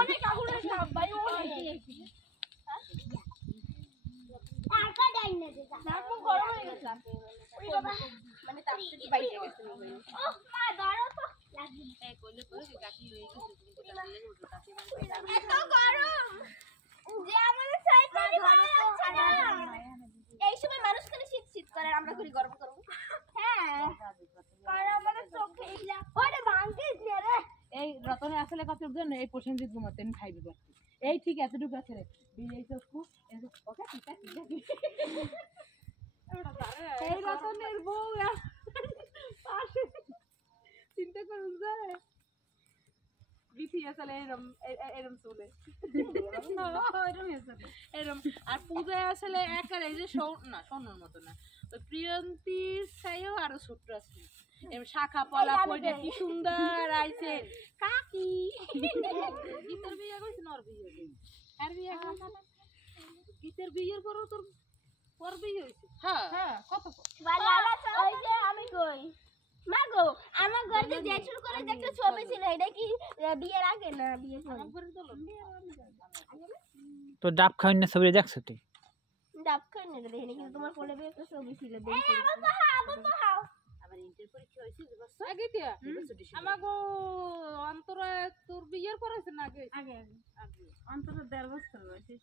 অনেক আগুনের সাপ ভাই অনেক গরম হয়ে গেছে মানে তার থেকে বাইরে গেছে এত গরম যে আমাদের সাইকেলই ভালো লাগছে না এই সময় মানুষ খালি শীত শীত করে আমরা করি গরম করব হ্যাঁ কারণ আমাদের চোখে এইলা ওরে ভাঙিস রে এই রতনে আসলে কতর জন্য এই প্রসেনজিৎ ঘুমাতেন খাইবে করতে এই ঠিক এতটুকু আছে রে বিলেই চক্ষু ওকে ঠিক আছে এই রতনের বউ পাশে চিন্তা করুন যায় বিথি আসলে এরম চলে এরম আর পূজায় আসলে একার এই যে না সোনার মতো না ওই প্রিয়ন্তীর চাইও আরো ছোট্ট আছে শাখা পলা পড়ে কি সুন্দর আইছে কাকি গীতের বিয়ে কইছ নর বিয়ে আর বিয়ে গীতের বিয়ের পরও তোর পর বিয়ে হইছে হ্যাঁ হ্যাঁ কত ওই যে আমি কই মা গো আমার ঘরে যে শুরু করে যে একটা ছবি ছিল এটা কি বিয়ের আগে না বিয়ের পরে তো ডাব খাওয়াই না ছবি দেখছ তুই ডাব খাই না দেখিনি কিন্তু তোমার কোলে বিয়ে একটা ছবি ছিল দেখি আবার ইন্টার পরীক্ষা হইছে যে বছর আগে দিয়া আমাগো অন্তরা তোর বিয়ের পর হইছে না আগে আগে আগে অন্তরা 1.5 বছর হইছে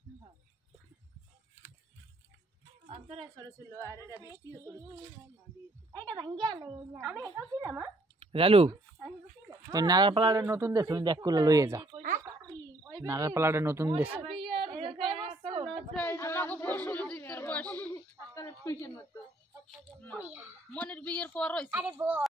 অন্তরা ছোট ছিল আর এটা বৃষ্টি হতো এটা ভাঙ্গিয়া লই আমি একাও ছিলাম মা জালু ওই নাগারপালাটা নতুন দেশ তুমি দেখ কুলা লইয়ে যা নাগারপালাটা নতুন দেশ আমাগো প্রসেনজিতের বয়স আপনার টুইশন মতো মনের বিয়ের পর হইছে আরে